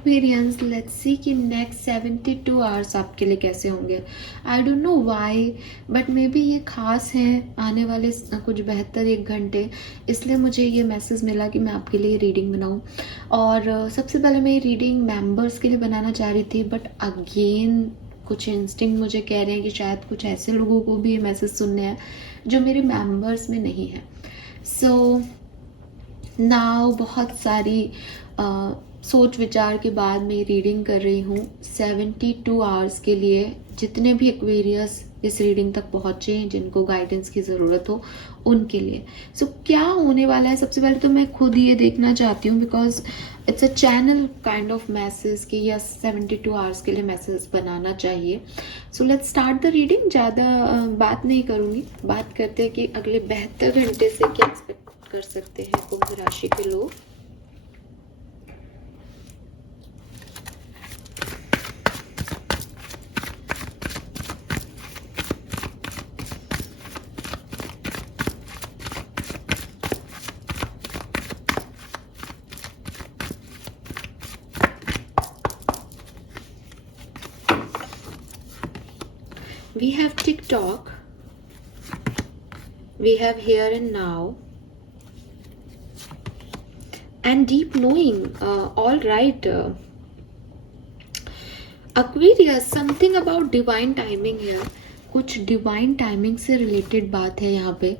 Experience, let's see कि next 72 hours आपके लिए कैसे होंगे। I don't know why, but may be ये खास हैं, आने वाले कुछ बेहतर 1 घंटे, इसलिए मुझे ये मैसेज मिला कि मैं आपके लिए रीडिंग बनाऊं। और सबसे पहले मैं ये रीडिंग मेंबर्स के लिए बनाना चाह रही थी, बट अगेन कुछ इंस्टिंक्ट मुझे कह रहे हैं कि शायद कुछ ऐसे लोगों को भी ये मैसेज सुनने हैं जो मेरे मेंबर्स में नहीं है। सो नाउ बहुत सारी सोच विचार के बाद मैं रीडिंग कर रही हूँ 72 आवर्स के लिए। जितने भी एक्वेरियस इस रीडिंग तक पहुँचे जिनको गाइडेंस की ज़रूरत हो उनके लिए। सो क्या होने वाला है, सबसे पहले तो मैं खुद ये देखना चाहती हूँ, because it's a channel kind of message कि यस 72 आवर्स के लिए मैसेज बनाना चाहिए। So let's start the reading. ज़्यादा बात नहीं करूँगी, बात करते हैं कि अगले 72 घंटे से क्या एक्सपेक्ट कर सकते हैं कुंभ राशि के लोग। We have TikTok, we have here and now, and deep knowing. All right, Aquarius, something about divine timing here. कुछ डिवाइन टाइमिंग से रिलेटेड बात है यहाँ पे।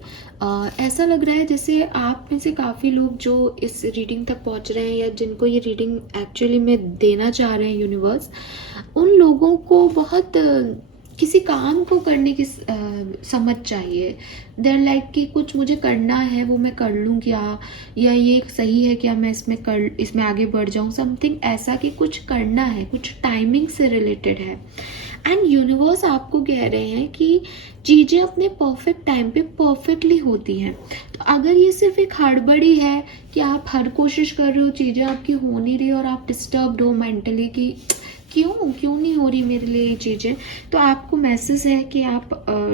ऐसा लग रहा है जैसे आप में से काफ़ी लोग जो इस रीडिंग तक पहुँच रहे हैं या जिनको ये रीडिंग एक्चुअली में देना चाह रहे हैं यूनिवर्स, उन लोगों को बहुत किसी काम को करने की समझ चाहिए। देर लाइक कि कुछ मुझे करना है, वो मैं कर लूँ क्या, या ये सही है क्या मैं इसमें आगे बढ़ जाऊँ, समथिंग ऐसा कि कुछ करना है, कुछ टाइमिंग से रिलेटेड है। एंड यूनिवर्स आपको कह रहे हैं कि चीज़ें अपने परफेक्ट टाइम पे परफेक्टली होती हैं। तो अगर ये सिर्फ एक हड़बड़ी है कि आप हर कोशिश कर रहे हो, चीज़ें आपकी हो नहीं रही और आप डिस्टर्ब्ड हो मेंटली कि क्यों नहीं हो रही मेरे लिए ये चीज़ें, तो आपको मैसेज है कि आप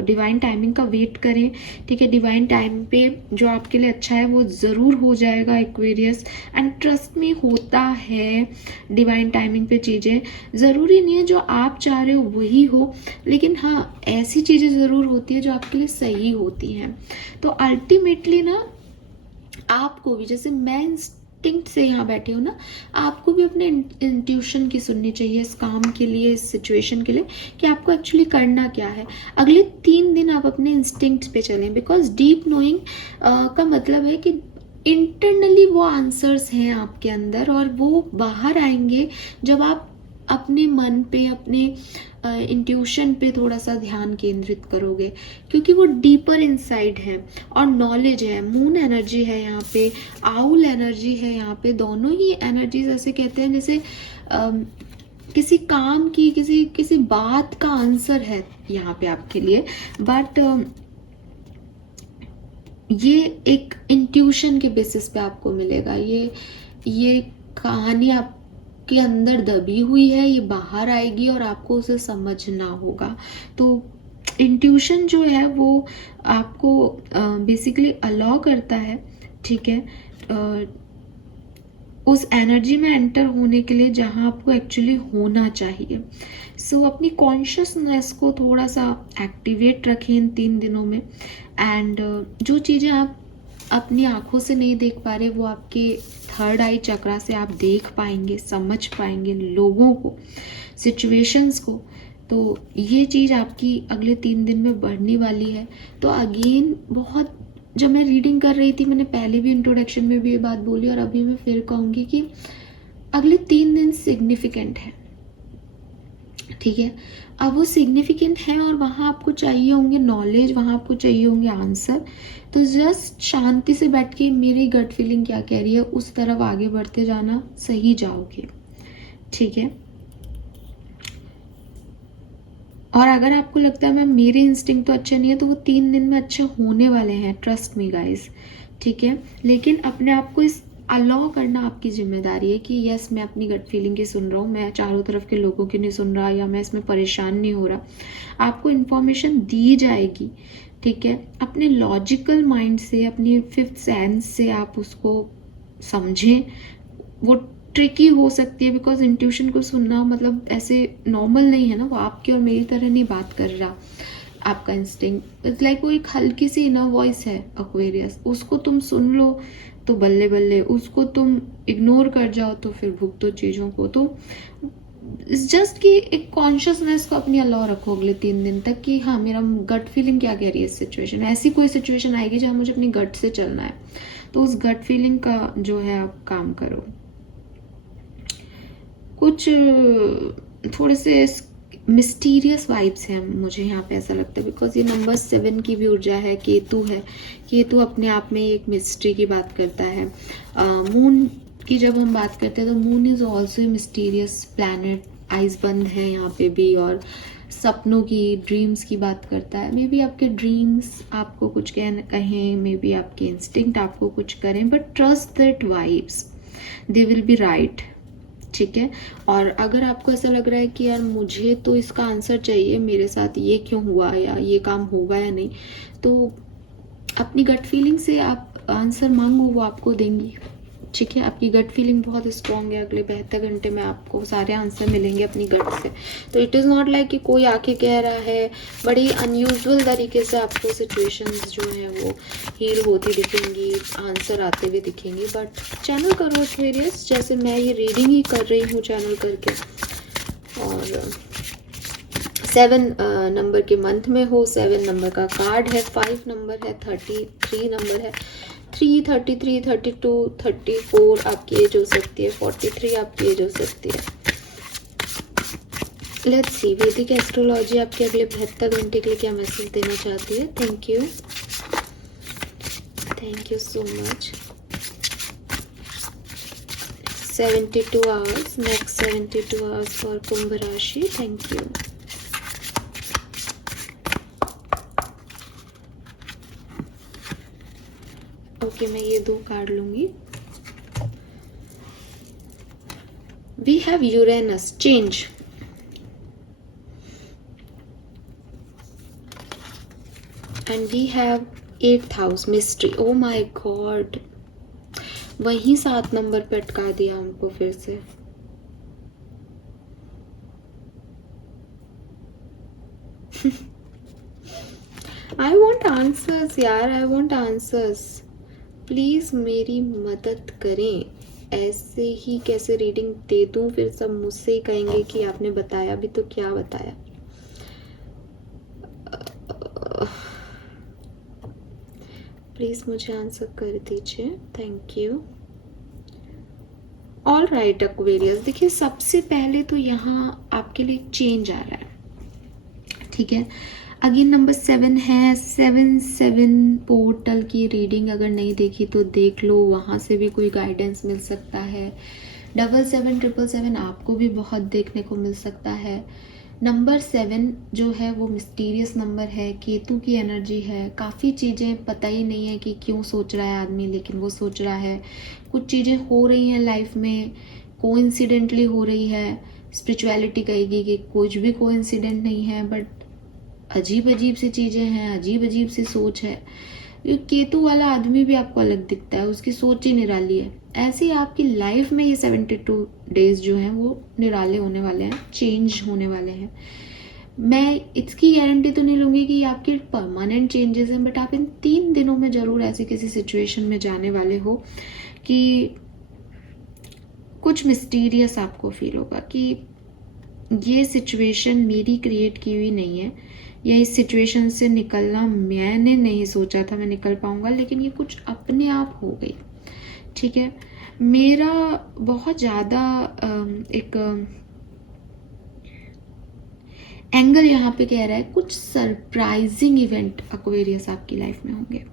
डिवाइन टाइमिंग का वेट करें। ठीक है, डिवाइन टाइम पे जो आपके लिए अच्छा है वो ज़रूर हो जाएगा एक्वेरियस। एंड ट्रस्ट में होता है डिवाइन टाइमिंग पे चीज़ें, ज़रूरी नहीं है जो आप चाह रहे हो वही हो, लेकिन हाँ ऐसी चीज़ें ज़रूर होती है जो आपके लिए सही होती हैं। तो अल्टीमेटली ना आपको भी, जैसे मैं इंस्टिंक्ट से यहाँ बैठे हो ना, आपको भी अपने इंट्यूशन की सुननी चाहिए इस काम के लिए, इस सिचुएशन के लिए, कि आपको एक्चुअली करना क्या है। अगले 3 दिन आप अपने इंस्टिंक्ट पे चलें, बिकॉज डीप नोइंग का मतलब है कि इंटरनली वो आंसर्स हैं आपके अंदर और वो बाहर आएंगे जब आप अपने मन पे, अपने इंट्यूशन पे थोड़ा सा ध्यान केंद्रित करोगे, क्योंकि वो डीपर इनसाइड है और नॉलेज है। मून एनर्जी है यहाँ पे, आउल एनर्जी है यहाँ पे, दोनों ही एनर्जीज ऐसे कहते हैं जैसे किसी काम की, किसी बात का आंसर है यहाँ पे आपके लिए। बट ये एक इंट्यूशन के बेसिस पे आपको मिलेगा। ये कहानी आप के अंदर दबी हुई है, ये बाहर आएगी और आपको उसे समझना होगा। तो इंट्यूशन जो है वो आपको बेसिकली अलाउ करता है, ठीक है, उस एनर्जी में एंटर होने के लिए जहाँ आपको एक्चुअली होना चाहिए। सो अपनी कॉन्शियसनेस को थोड़ा सा एक्टिवेट रखें इन 3 दिनों में। एंड जो चीज़ें आप अपनी आंखों से नहीं देख पा रहे वो आपके थर्ड आई चक्रा से आप देख पाएंगे, समझ पाएंगे लोगों को, सिचुएशंस को। तो ये चीज़ आपकी अगले 3 दिन में बढ़ने वाली है। तो अगेन बहुत, जब मैं रीडिंग कर रही थी मैंने पहले भी इंट्रोडक्शन में भी ये बात बोली और अभी मैं फिर कहूँगी कि अगले 3 दिन सिग्निफिकेंट है, ठीक है। अब वो सिग्निफिकेंट है और वहाँ आपको चाहिए होंगे नॉलेज, वहाँ आपको चाहिए होंगे आंसर। तो जस्ट शांति से बैठ के मेरी गट फीलिंग क्या कह रही है उस तरफ आगे बढ़ते जाना, सही जाओगे, ठीक है। और अगर आपको लगता है मैम मेरे इंस्टिंक्ट तो अच्छे नहीं है, तो वो 3 दिन में अच्छे होने वाले हैं, ट्रस्ट मी गाइस, ठीक है। लेकिन अपने आप को इस अलाउ करना आपकी जिम्मेदारी है कि यस मैं अपनी गट फीलिंग की सुन रहा हूँ, मैं चारों तरफ के लोगों की नहीं सुन रहा, या मैं इसमें परेशान नहीं हो रहा। आपको इन्फॉर्मेशन दी जाएगी, ठीक है। अपने लॉजिकल माइंड से, अपनी 5th सेंस से आप उसको समझें, वो ट्रिकी हो सकती है, बिकॉज इंट्यूशन को सुनना मतलब ऐसे नॉर्मल नहीं है ना, वो आपकी और मेरी तरह नहीं बात कर रहा। आपका इंस्टिंक्ट इट्स लाइक वो एक हल्की सी इनर वॉइस है एक्वेरियस, उसको तुम सुन लो तो बल्ले बल्ले, उसको तुम इग्नोर कर जाओ तो फिर भुगतो चीज़ों को। तो इट्स जस्ट कि एक कॉन्शियसनेस को अपनी अलाउ रखो अगले 3 दिन तक कि हाँ मेरा गट फीलिंग क्या कह रही है इस सिचुएशन। ऐसी कोई सिचुएशन आएगी जहाँ मुझे अपनी गट से चलना है, तो उस गट फीलिंग का जो है आप काम करो। कुछ थोड़े से मिस्टीरियस वाइब्स हैं मुझे यहाँ पे ऐसा लगता है, बिकॉज ये नंबर 7 की भी ऊर्जा है, केतु है। केतु अपने आप में एक मिस्ट्री की बात करता है। मून की जब हम बात करते हैं तो moon is also a mysterious planet, eyes बंद है यहाँ पे भी, और सपनों की, ड्रीम्स की बात करता है। मे बी आपके ड्रीम्स आपको कुछ कहें, मे बी आपके इंस्टिंक्ट आपको कुछ करें, but trust that vibes, they will be right. ठीक है। और अगर आपको ऐसा लग रहा है कि यार मुझे तो इसका आंसर चाहिए, मेरे साथ ये क्यों हुआ या ये काम होगा या नहीं, तो अपनी गट फीलिंग से आप आंसर मांगो, वो आपको देंगी। ठीक है। आपकी गट फीलिंग बहुत स्ट्रॉन्ग है, अगले 72 घंटे में आपको सारे आंसर मिलेंगे अपनी गट से। तो इट इज़ नॉट लाइक कि कोई आके कह रहा है, बड़ी अनयूजुअल तरीके से आपको सिचुएशंस जो है वो हील होती दिखेंगी, आंसर आते हुए दिखेंगे। बट चैनल करो एक्वेरियस, जैसे मैं ये रीडिंग ही कर रही हूँ चैनल करके। और 7 नंबर के मंथ में हो, 7 नंबर का कार्ड है, 5 नंबर है, 33 नंबर है, 3, 33, 32, 34 आपकी एज हो सकती है, 43 आपकी एज हो सकती है। लेट्स सी वैदिक एस्ट्रोलॉजी आपके अगले 72 घंटे के लिए क्या मैसेज देना चाहती है। Thank you so much. 72 hours, next 72 hours for Kumbh राशि। Thank you. ओके, मैं ये 2 कार्ड लूंगी। We have Uranus, change. And we have 8th house, mystery. Oh my God, वही 7 नंबर पे अटका दिया हमको फिर से। आई वॉन्ट आंसर्स यार, आई वॉन्ट आंसर्स। प्लीज मेरी मदद करें। ऐसे ही कैसे रीडिंग दे दूं, फिर सब मुझसे ही कहेंगे कि आपने बताया भी तो क्या बताया। प्लीज मुझे आंसर कर दीजिए। Thank you. All right Aquarius, देखिए सबसे पहले तो यहाँ आपके लिए चेंज आ रहा है। ठीक है। अगेन नंबर 7 है, 7 पोर्टल की रीडिंग अगर नहीं देखी तो देख लो, वहाँ से भी कोई गाइडेंस मिल सकता है। 7777 आपको भी बहुत देखने को मिल सकता है। नंबर 7 जो है वो मिस्टीरियस नंबर है, केतु की एनर्जी है। काफ़ी चीज़ें पता ही नहीं है कि क्यों सोच रहा है आदमी, लेकिन वो सोच रहा है। कुछ चीज़ें हो रही हैं लाइफ में, कोइंसिडेंटली हो रही है। स्पिरिचुअलिटी कहेगी कि कुछ भी कोइंसिडेंट नहीं है, बट अजीब अजीब सी चीज़ें हैं, अजीब अजीब सी सोच है। केतु वाला आदमी भी आपको अलग दिखता है, उसकी सोच ही निराली है। ऐसे ही आपकी लाइफ में ये 72 डेज जो हैं वो निराले होने वाले हैं, चेंज होने वाले हैं। मैं इसकी गारंटी तो नहीं लूँगी कि आपके परमानेंट चेंजेस हैं, बट आप इन 3 दिनों में ज़रूर ऐसी किसी सिचुएशन में जाने वाले हो कि कुछ मिस्टीरियस आपको फील होगा कि ये सिचुएशन मेरी क्रिएट की हुई नहीं है, या इस सिचुएशन से निकलना मैंने नहीं सोचा था मैं निकल पाऊंगा, लेकिन ये कुछ अपने आप हो गई। ठीक है। मेरा बहुत ज़्यादा एक एंगल यहाँ पे कह रहा है कुछ सरप्राइजिंग इवेंट एक्वेरियस आपकी लाइफ में होंगे।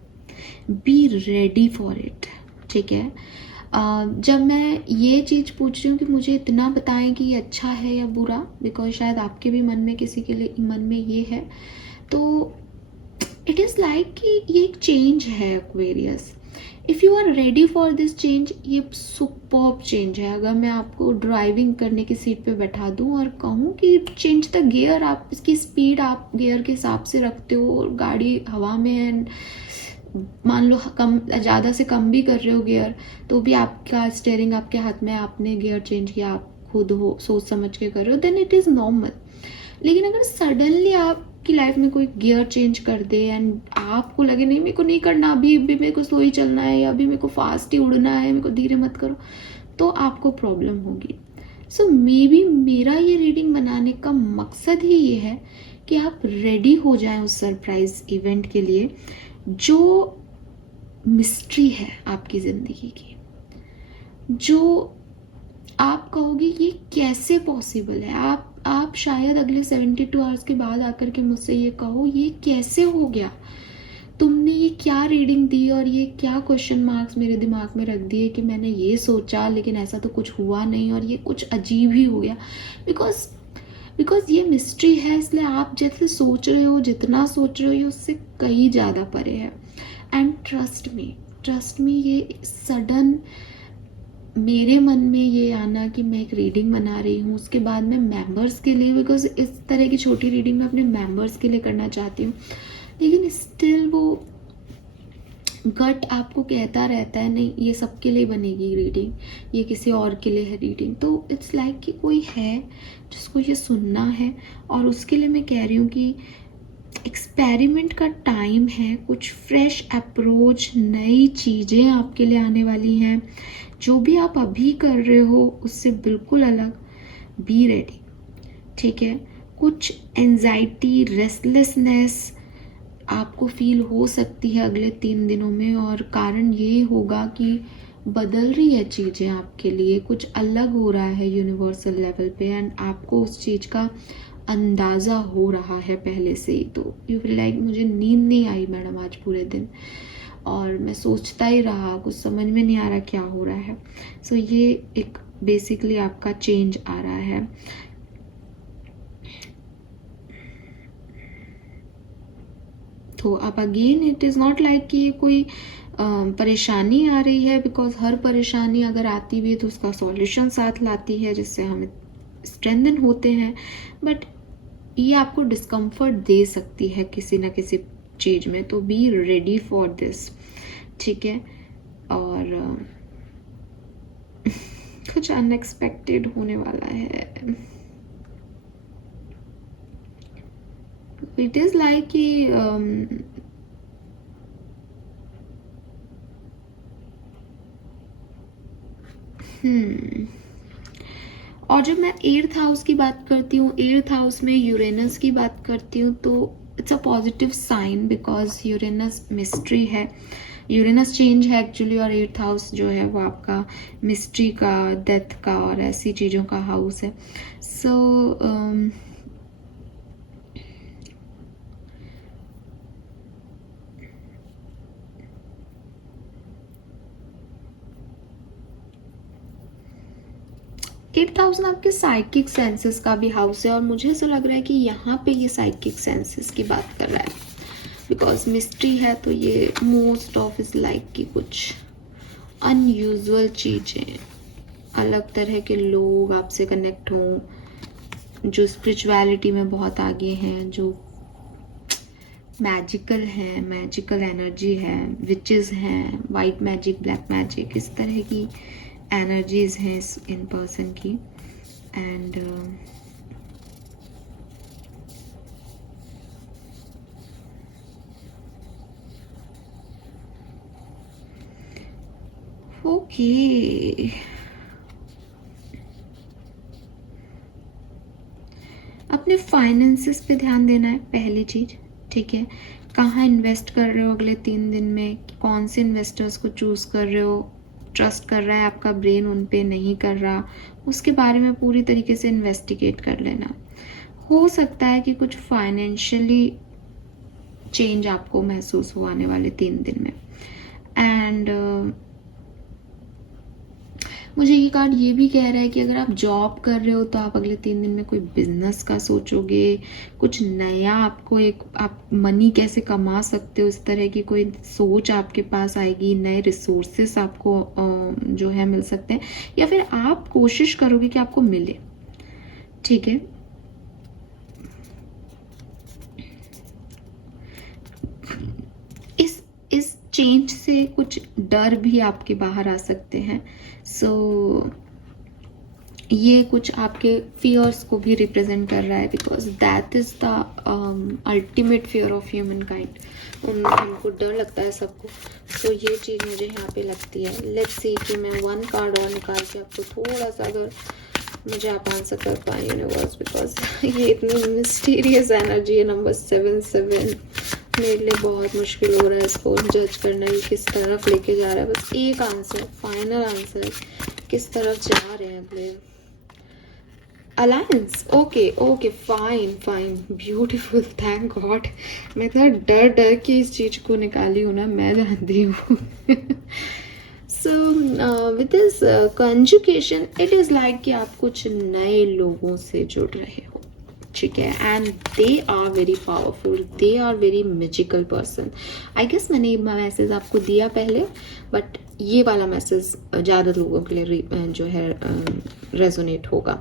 B ready for it. ठीक है। जब मैं ये चीज़ पूछ रही हूँ कि मुझे इतना बताएं कि ये अच्छा है या बुरा, बिकॉज शायद आपके भी मन में, किसी के लिए मन में ये है, तो इट इज़ लाइक कि ये एक चेंज है Aquarius. If you are ready for this change, ये सुपर्ब चेंज है। अगर मैं आपको ड्राइविंग करने की सीट पे बैठा दूँ और कहूँ कि चेंज द गियर, आप इसकी स्पीड आप गियर के हिसाब से रखते हो और गाड़ी हवा में है, मान लो कम, ज़्यादा से कम भी कर रहे हो गियर, तो भी आपका स्टीयरिंग आपके हाथ में, आपने गियर चेंज किया, आप खुद हो सोच समझ के कर रहे हो, देन इट इज़ नॉर्मल। लेकिन अगर सडनली आपकी लाइफ में कोई गियर चेंज कर दे एंड आपको लगे नहीं मेरे को नहीं करना, अभी अभी मेरे को स्लो ही चलना है, या अभी मेरे को फास्ट ही उड़ना है, मेरे को धीरे मत करो, तो आपको प्रॉब्लम होगी। सो मे बी मेरा ये रीडिंग बनाने का मकसद ही ये है कि आप रेडी हो जाएं उस सरप्राइज इवेंट के लिए जो मिस्ट्री है आपकी ज़िंदगी की, जो आप कहोगे ये कैसे पॉसिबल है। आप शायद अगले 72 आवर्स के बाद आकर के मुझसे ये कहो ये कैसे हो गया, तुमने ये क्या रीडिंग दी और ये क्या क्वेश्चन मार्क्स मेरे दिमाग में रख दिए कि मैंने ये सोचा लेकिन ऐसा तो कुछ हुआ नहीं और ये कुछ अजीब ही हो गया। बिकॉज ये मिस्ट्री है, इसलिए आप जैसे सोच रहे हो, जितना सोच रहे हो, ये उससे कई ज़्यादा परे है। एंड ट्रस्ट मी ये सडन मेरे मन में ये आना कि मैं एक रीडिंग बना रही हूँ, उसके बाद मैं मेंबर्स के लिए, बिकॉज इस तरह की छोटी रीडिंग मैं अपने मेंबर्स के लिए करना चाहती हूँ, लेकिन स्टिल वो गट आपको कहता रहता है नहीं ये सबके लिए बनेगी रीडिंग, ये किसी और के लिए है रीडिंग। तो इट्स लाइक कि कोई है जिसको ये सुनना है, और उसके लिए मैं कह रही हूँ कि एक्सपेरिमेंट का टाइम है, कुछ फ्रेश अप्रोच, नई चीज़ें आपके लिए आने वाली हैं, जो भी आप अभी कर रहे हो उससे बिल्कुल अलग। बी रेडी, ठीक है। कुछ एंजाइटी, रेस्टलेसनेस आपको फील हो सकती है अगले 3 दिनों में, और कारण ये होगा कि बदल रही है चीज़ें आपके लिए, कुछ अलग हो रहा है यूनिवर्सल लेवल पे, एंड आपको उस चीज़ का अंदाज़ा हो रहा है पहले से ही। तो यू फील लाइक मुझे नींद नहीं आई मैडम आज पूरे दिन, और मैं सोचता ही रहा, कुछ समझ में नहीं आ रहा क्या हो रहा है। सो ये एक बेसिकली आपका चेंज आ रहा है। तो अब again it is not like कि ये कोई परेशानी आ रही है, बिकॉज हर परेशानी अगर आती भी है तो उसका सॉल्यूशन साथ लाती है जिससे हम स्ट्रेंथन होते हैं, बट ये आपको डिस्कम्फर्ट दे सकती है किसी ना किसी चीज़ में, तो बी रेडी फॉर दिस, ठीक है। और कुछ अनएक्सपेक्टेड होने वाला है। इट इज़ लाइक कि और जब मैं 8th हाउस की बात करती हूँ, 8th हाउस में यूरेनस की बात करती हूँ, तो it's a positive sign, because Uranus mystery है, यूरेनस चेंज है एक्चुअली, और 8th हाउस जो है वो आपका मिस्ट्री का, डेथ का और ऐसी चीज़ों का हाउस है। सो एट थाउजेंड आपके साइकिक सेंसेस का भी हाउस है, और मुझे ऐसा लग रहा है कि यहाँ पे ये साइकिक सेंसेस की बात कर रहा है, बिकॉज मिस्ट्री है तो ये मोस्ट ऑफ इज लाइक कि कुछ अनयूजुअल चीज़ें, अलग तरह के लोग आपसे कनेक्ट हों, जो स्पिरिचुअलिटी में बहुत आगे हैं, जो मैजिकल हैं, मैजिकल एनर्जी है, विचेस हैं, वाइट मैजिक, ब्लैक मैजिक, इस तरह की एनर्जीज हैं इन पर्सन की। एंड ओके, अपने फाइनेंसेस पे ध्यान देना है पहली चीज, ठीक है। कहाँ इन्वेस्ट कर रहे हो अगले 3 दिन में, कौन से इन्वेस्टर्स को चूज कर रहे हो, ट्रस्ट कर रहा है आपका ब्रेन उन पे, नहीं कर रहा, उसके बारे में पूरी तरीके से इन्वेस्टिगेट कर लेना। हो सकता है कि कुछ फाइनेंशियली चेंज आपको महसूस हो आने वाले 3 दिन में। एंड मुझे ये कार्ड ये भी कह रहा है कि अगर आप जॉब कर रहे हो तो आप अगले 3 दिन में कोई बिजनेस का सोचोगे, कुछ नया, आपको एक आप मनी कैसे कमा सकते हो इस तरह की कोई सोच आपके पास आएगी, नए रिसोर्सेस आपको जो है मिल सकते हैं, या फिर आप कोशिश करोगे कि आपको मिले, ठीक है। इस चेंज से कुछ डर भी आपके बाहर आ सकते हैं। सो ये कुछ आपके फियर्स को भी रिप्रेजेंट कर रहा है, because that is the ultimate fear of human kind. हमको डर लगता है सबको। तो ये चीज़ मुझे यहाँ पे लगती है। लेट्स सी कि मैं 1 कार्ड और निकाल के आपको थोड़ा सा अगर मुझे आप आंसर कर पाए यूनिवर्स, बिकॉज ये इतनी मिस्टीरियस एनर्जी है। नंबर 7 मेरे लिए बहुत मुश्किल हो रहा है इसको जज करना, ये किस तरफ लेके जा रहा है। बस एक आंसर, फाइनल आंसर, किस तरफ जा रहे हैं अगले। Alliance, okay okay, fine fine, beautiful, thank God. मैं इतना डर डर के इस चीज़ को निकाली हूँ ना, मैं जानती हूँ। So with this conjugation it is like कि आप कुछ नए लोगों से जुड़ रहे हो, ठीक है। And they are very powerful, they are very magical person. I guess मैंने ये मैसेज आपको दिया पहले, बट ये वाला मैसेज ज़्यादा लोगों के लिए जो है रेजोनेट होगा।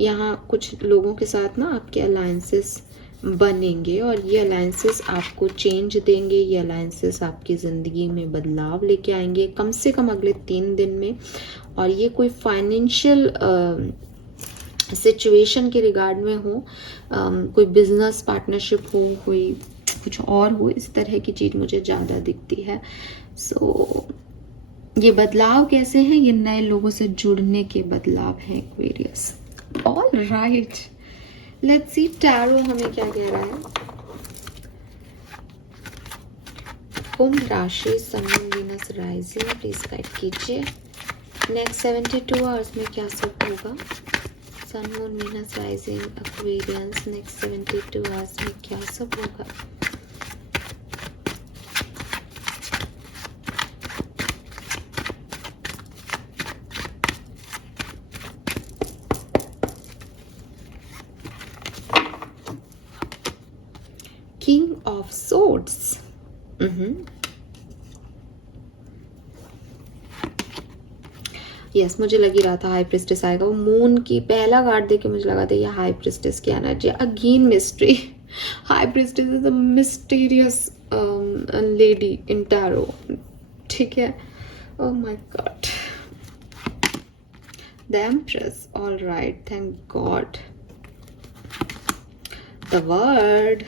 यहाँ कुछ लोगों के साथ ना आपके अलायंसेस बनेंगे और ये अलायंसेस आपको चेंज देंगे। ये अलायंसेस आपकी ज़िंदगी में बदलाव लेके आएंगे कम से कम अगले 3 दिन में। और ये कोई फाइनेंशियल सिचुएशन के रिगार्ड में हो, कोई बिजनेस पार्टनरशिप हो, कोई कुछ और हो, इस तरह की चीज़ मुझे ज़्यादा दिखती है। सो ये बदलाव कैसे हैं? ये नए लोगों से जुड़ने के बदलाव हैं Aquarius. All right, let's see tarot हमें क्या कह रहा है। कुंभ राशि, sun Venus rising, please guide कीजिए। नेक्स्ट 72 आवर्स में क्या सब होगा? Sun moon Venus rising Aquarians, next 72 hours में क्या सब होगा? King of Swords. यस, मुझे लग ही रहा था हाई प्रिस्टेस आएगा। वो मून की पहला कार्ड देके मुझे लगा था ये हाई प्रिस्टेस की energy. Again mystery. High priestess is a mysterious lady in tarot, ठीक है। Oh my God, the empress, all right, thank God. The word,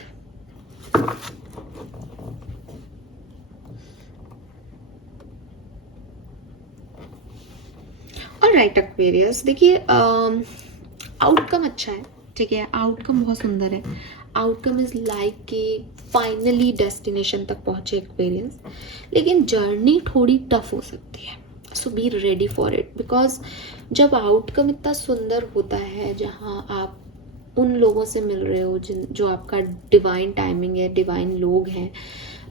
alright Aquarius, देखिए आउटकम अच्छा है, ठीक है। आउटकम बहुत सुंदर है। आउटकम इज लाइक कि फाइनली डेस्टिनेशन तक पहुंचे एक्वेरियस, लेकिन जर्नी थोड़ी टफ हो सकती है। So be ready for it, because जब आउटकम इतना सुंदर होता है, जहां आप उन लोगों से मिल रहे हो जो आपका डिवाइन टाइमिंग है, डिवाइन लोग हैं,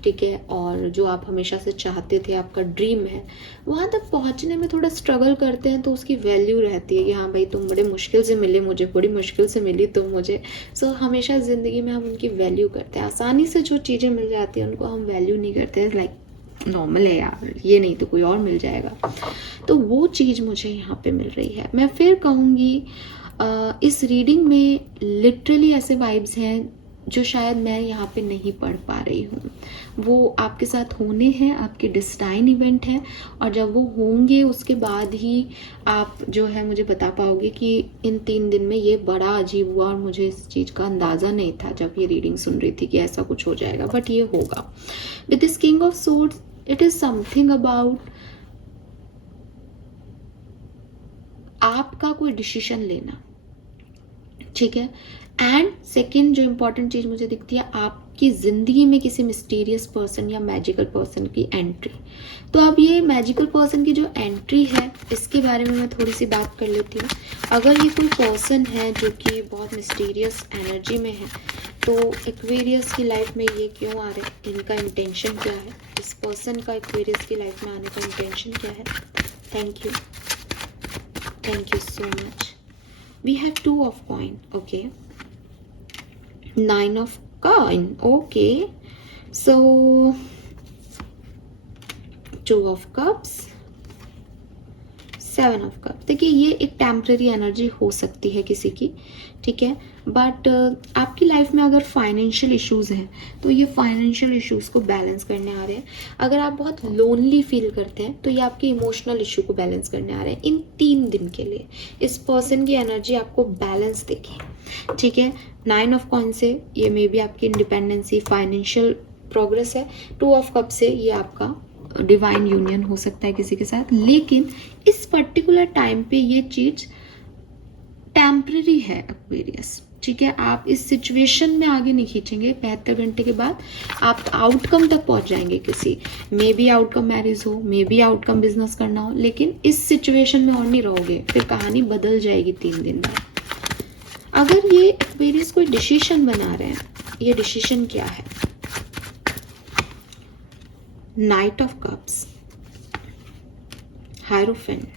ठीक है, और जो आप हमेशा से चाहते थे, आपका ड्रीम है, वहाँ तक पहुँचने में थोड़ा स्ट्रगल करते हैं तो उसकी वैल्यू रहती है कि हाँ भाई तुम बड़े मुश्किल से मिले मुझे, बड़ी मुश्किल से मिली तुम मुझे। सो हमेशा ज़िंदगी में हम उनकी वैल्यू करते हैं। आसानी से जो चीज़ें मिल जाती हैं उनको हम वैल्यू नहीं करते। लाइक नॉर्मल है यार, ये नहीं तो कोई और मिल जाएगा। तो वो चीज़ मुझे यहाँ पे मिल रही है। मैं फिर कहूँगी इस रीडिंग में लिटरली ऐसे वाइब्स हैं जो शायद मैं यहाँ पे नहीं पढ़ पा रही हूँ। वो आपके साथ होने हैं, आपके डिस्टाइन इवेंट है, और जब वो होंगे उसके बाद ही आप जो है मुझे बता पाओगे कि इन 3 दिन में ये बड़ा अजीब हुआ और मुझे इस चीज़ का अंदाज़ा नहीं था जब ये रीडिंग सुन रही थी कि ऐसा कुछ हो जाएगा, बट ये होगा। With this king of swords it is something about आपका कोई डिसीजन लेना, ठीक है। एंड सेकेंड जो इम्पॉर्टेंट चीज़ मुझे दिखती है, आपकी ज़िंदगी में किसी मिस्टीरियस पर्सन या मैजिकल पर्सन की एंट्री। तो अब ये मैजिकल पर्सन की जो एंट्री है इसके बारे में मैं थोड़ी सी बात कर लेती हूँ। अगर ये कोई पर्सन है जो कि बहुत मिस्टीरियस एनर्जी में है, तो एक्वेरियस की लाइफ में ये क्यों आ रहे हैं, इनका इंटेंशन क्या है, इस पर्सन का एक्वेरियस की लाइफ में आने का इंटेंशन क्या है। Thank you so much. We have 2 of coin, okay. 9 of coin, okay. So 2 of cups, 7 of cup, देखिए ये एक टेम्पररी एनर्जी हो सकती है किसी की, ठीक है, बट आपकी लाइफ में अगर फाइनेंशियल इश्यूज हैं तो ये फाइनेंशियल इश्यूज को बैलेंस करने आ रहे हैं। अगर आप बहुत लोनली फील करते हैं तो ये आपके इमोशनल इश्यू को बैलेंस करने आ रहे हैं इन 3 दिन के लिए। इस पर्सन की एनर्जी आपको बैलेंस देगी, ठीक है। 9 ऑफ कॉइन से ये मे बी आपकी इंडिपेंडेंसी, फाइनेंशियल प्रोग्रेस है। 2 ऑफ कप से ये आपका डिवाइन यूनियन हो सकता है किसी के साथ, लेकिन इस पर्टिकुलर टाइम पे ये चीज टेम्पररी है एक्वेरियस, ठीक है। आप इस सिचुएशन में आगे नहीं खींचेंगे। 72 घंटे के बाद आप आउटकम तक पहुंच जाएंगे किसी, मे बी आउटकम मैरिज हो, मे बी आउटकम बिजनेस करना हो, लेकिन इस सिचुएशन में और नहीं रहोगे, फिर कहानी बदल जाएगी 3 दिन में। अगर ये एक्वेरियस कोई डिसीजन बना रहे हैं, ये डिसीजन क्या है? Night of cups, hierophant,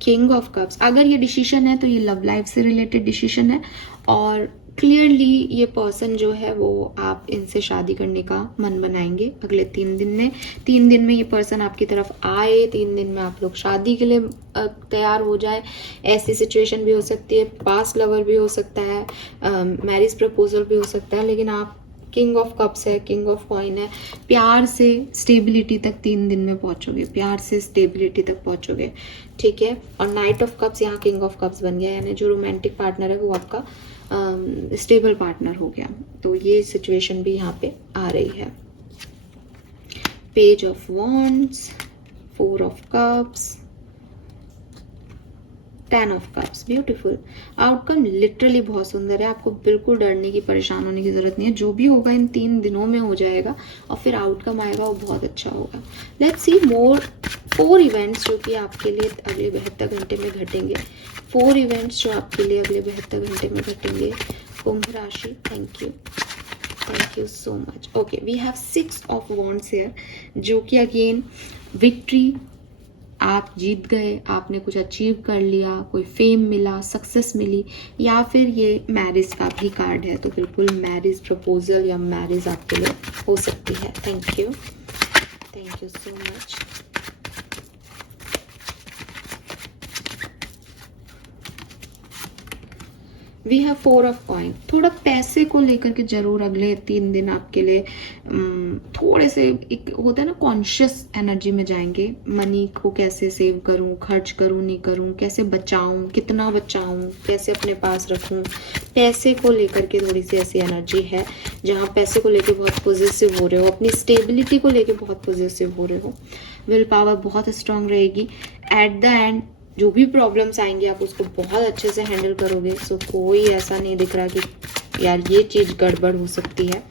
king of cups. अगर ये डिसीजन है तो ये लव लाइफ से रिलेटेड डिसीजन है, और क्लियरली ये पर्सन जो है वो आप इनसे शादी करने का मन बनाएंगे अगले 3 दिन में। 3 दिन में ये पर्सन आपकी तरफ आए, 3 दिन में आप लोग शादी के लिए तैयार हो जाए। ऐसी सिचुएशन भी हो सकती है, पास्ट लवर भी हो सकता है, मैरिज प्रपोजल भी हो सकता है, लेकिन आप किंग ऑफ कप्स है, किंग ऑफ कॉइन है, प्यार से स्टेबिलिटी तक 3 दिन में पहुंचोगे, प्यार से स्टेबिलिटी तक पहुंचोगे, ठीक है। और नाइट ऑफ कप्स यहाँ किंग ऑफ कप्स बन गया, यानी जो रोमांटिक पार्टनर है वो आपका स्टेबल पार्टनर हो गया। तो ये सिचुएशन भी यहाँ पे आ रही है। Page of wands, 4 of cups, 10 of cups, beautiful. Outcome literally बहुत सुंदर है, आपको बिल्कुल डरने की, परेशान होने की जरूरत नहीं है। जो भी होगा इन 3 दिनों में हो जाएगा, और फिर आउटकम आएगा वो बहुत अच्छा होगा। लेट्स सी मोर 4 इवेंट्स जो कि आपके लिए अगले 72 घंटे में घटेंगे। 4 इवेंट्स जो आपके लिए अगले 72 घंटे में घटेंगे। कुंभ राशि, thank you so much. Okay, we have 6 of wands here, जो कि अगेन विक्ट्री, आप जीत गए, आपने कुछ अचीव कर लिया, कोई फेम मिला, सक्सेस मिली, या फिर ये मैरिज का भी कार्ड है, तो बिल्कुल मैरिज प्रपोजल या मैरिज आपके लिए हो सकती है। Thank you so much. We have 4 of coin. थोड़ा पैसे को लेकर के जरूर अगले 3 दिन आपके लिए थोड़े से, एक होता है ना, कॉन्शियस एनर्जी में जाएंगे। मनी को कैसे सेव करूं, खर्च करूं नहीं करूं, कैसे बचाऊं, कितना बचाऊं, कैसे अपने पास रखूं, पैसे को लेकर के थोड़ी सी ऐसी एनर्जी है जहां पैसे को लेके बहुत पॉजिटिव हो रहे हो, अपनी स्टेबिलिटी को लेके बहुत पॉजिटिव हो रहे हो। विल पावर बहुत स्ट्रांग रहेगी। एट द एंड जो भी प्रॉब्लम्स आएंगी आप उसको बहुत अच्छे से हैंडल करोगे। सो कोई ऐसा नहीं दिख रहा कि यार ये चीज़ गड़बड़ हो सकती है।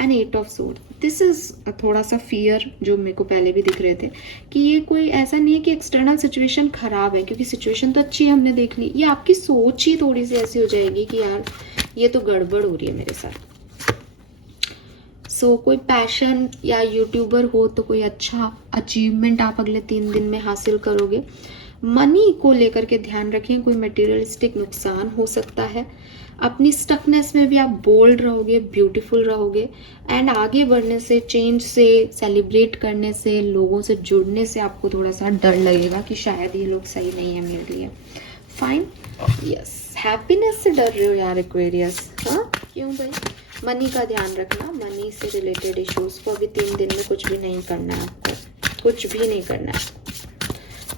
And 8 of sword, this is थोड़ा सा फियर जो मेरे को पहले भी दिख रहे थे कि ये कोई ऐसा नहीं है कि एक्सटर्नल सिचुएशन खराब है, क्योंकि सिचुएशन तो अच्छी है, हमने देख ली। ये आपकी सोच ही थोड़ी सी ऐसी हो जाएगी कि यार ये तो गड़बड़ हो रही है मेरे साथ। सो कोई पैशन या यूट्यूबर हो तो कोई अच्छा अचीवमेंट आप अगले 3 दिन में हासिल करोगे। मनी को लेकर के ध्यान रखें, कोई मटेरियलिस्टिक नुकसान हो सकता है। अपनी स्टकनेस में भी आप बोल्ड रहोगे, ब्यूटीफुल रहोगे, एंड आगे बढ़ने से, चेंज से, सेलिब्रेट करने से, लोगों से जुड़ने से आपको थोड़ा सा डर लगेगा कि शायद ये लोग सही नहीं है मेरे लिए। Fine, yes. हैप्पीनेस से डर रहे हो यार एक्वेरियस, हाँ क्यों भाई? मनी का ध्यान रखना, मनी से रिलेटेड इश्यूज को अभी 3 दिन में कुछ भी नहीं करना है, आपको कुछ भी नहीं करना है।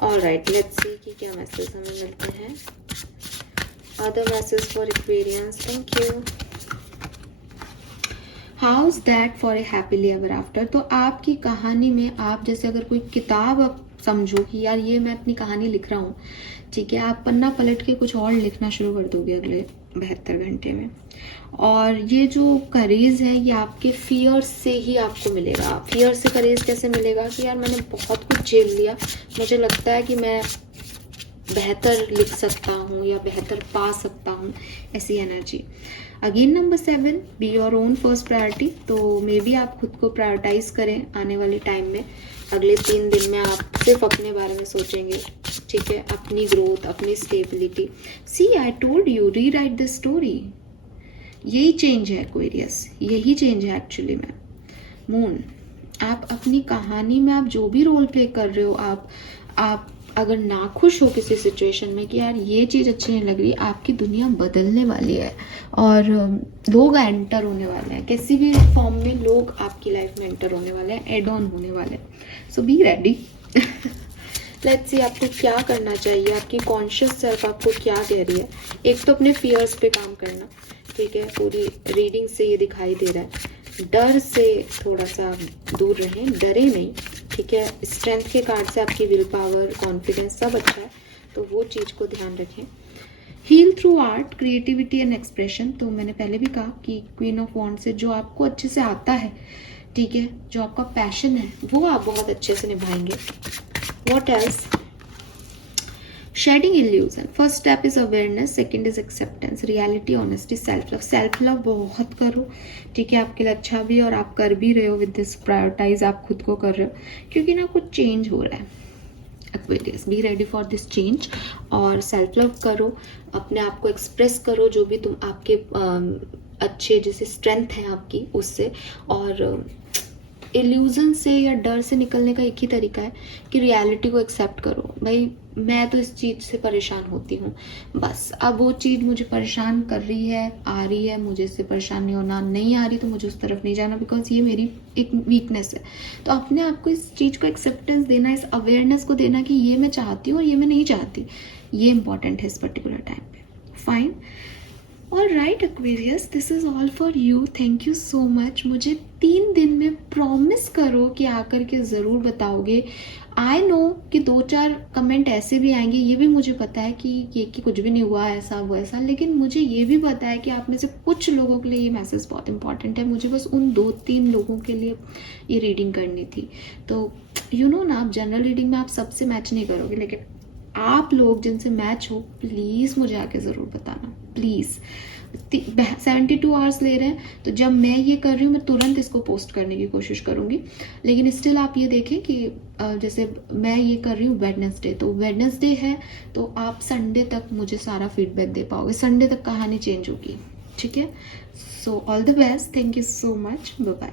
ऑलराइट, लेट्स सी कि क्या मैसेज हमें मिलते हैं। Other message for Aquarians, thank you. How is that for a happily ever after. तो आपकी कहानी में आप जैसे अगर कोई किताब आप समझो कि यार ये मैं अपनी कहानी लिख रहा हूँ, ठीक है, आप पन्ना पलट के कुछ और लिखना शुरू कर दोगे अगले 72 घंटे में। और ये जो करेज है ये आपके फियर से ही आपको मिलेगा। फियर से करेज कैसे मिलेगा कि यार मैंने बहुत कुछ झेल लिया, मुझे लगता है कि मैं बेहतर लिख सकता हूँ या बेहतर पा सकता हूँ, ऐसी energy. Again number 7, be your own first priority. तो मे बी आप खुद को प्रायोरिटाइज करें आने वाले टाइम में। अगले 3 दिन में आप सिर्फ अपने बारे में सोचेंगे, ठीक है, अपनी ग्रोथ, अपनी stability. See I told you, rewrite the story. यही चेंज है एक्वेरियस, यही चेंज है एक्चुअली में। मून, आप अपनी कहानी में आप जो भी रोल प्ले कर रहे हो, आप अगर ना खुश हो किसी सिचुएशन में कि यार ये चीज़ अच्छी नहीं लग रही, आपकी दुनिया बदलने वाली है और लोग एंटर होने वाले हैं, किसी भी फॉर्म में लोग आपकी लाइफ में एंटर होने वाले हैं, एड ऑन होने वाले हैं। सो बी रेडी। लेट्स सी आपको क्या करना चाहिए, आपकी कॉन्शियस सेल्फ आपको क्या कह रही है। एक तो अपने फियर्स पे काम करना, ठीक है, पूरी रीडिंग से ये दिखाई दे रहा है। डर से थोड़ा सा दूर रहें, डरे नहीं, ठीक है। स्ट्रेंथ के कार्ड से आपकी विल पावर, कॉन्फिडेंस सब अच्छा है, तो वो चीज़ को ध्यान रखें। Heal through art, creativity and expression, तो मैंने पहले भी कहा कि क्वीन ऑफ वॉन्ड से जो आपको अच्छे से आता है, ठीक है, जो आपका पैशन है वो आप बहुत अच्छे से निभाएंगे। What else? Shedding illusion, first step is awareness, second is acceptance, reality, honesty, self love. Self love बहुत करो, ठीक है, आपके लिए अच्छा भी, और आप कर भी रहे हो विद दिस, प्रायोरिटाइज आप खुद को कर रहे हो, क्योंकि ना कुछ चेंज हो रहा है। Aquarius, B ready for this change, और सेल्फ लव करो, अपने आप को एक्सप्रेस करो, जो भी तुम आपके अच्छे जैसे स्ट्रेंथ है आपकी उससे, और इल्यूजन से या डर से निकलने का एक ही तरीका है कि रियलिटी को एक्सेप्ट करो। भाई मैं तो इस चीज़ से परेशान होती हूँ, बस अब वो चीज़ मुझे परेशान कर रही है, आ रही है, मुझे इससे परेशान नहीं होना, नहीं आ रही तो मुझे उस तरफ नहीं जाना, बिकॉज ये मेरी एक वीकनेस है। तो अपने आप को इस चीज़ को एक्सेप्टेंस देना, इस अवेयरनेस को देना कि ये मैं चाहती हूँ और ये मैं नहीं चाहती, ये इंपॉर्टेंट है इस पर्टिकुलर टाइम पे। Fine, all right Aquarius, this is all for you. Thank you so much. मुझे 3 दिन में प्रॉमिस करो कि आकर के ज़रूर बताओगे। आई नो कि 2-4 कमेंट ऐसे भी आएंगे, ये भी मुझे पता है कि कुछ भी नहीं हुआ, ऐसा वो ऐसा, लेकिन मुझे ये भी पता है कि आप में से कुछ लोगों के लिए ये मैसेज बहुत इंपॉर्टेंट है। मुझे बस उन 2-3 लोगों के लिए ये रीडिंग करनी थी। तो यू नो ना, आप जनरल रीडिंग में आप सबसे मैच नहीं करोगे, लेकिन आप लोग जिनसे मैच हो, प्लीज़ मुझे आके ज़रूर बताना, प्लीज़। 72 आवर्स ले रहे हैं, तो जब मैं ये कर रही हूँ मैं तुरंत इसको पोस्ट करने की कोशिश करूँगी, लेकिन स्टिल आप ये देखें कि जैसे मैं ये कर रही हूँ वेडनेसडे, तो वेडनेसडे है तो आप संडे तक मुझे सारा फीडबैक दे पाओगे, संडे तक कहानी चेंज होगी, ठीक है। So all the best, thank you so much, bye bye.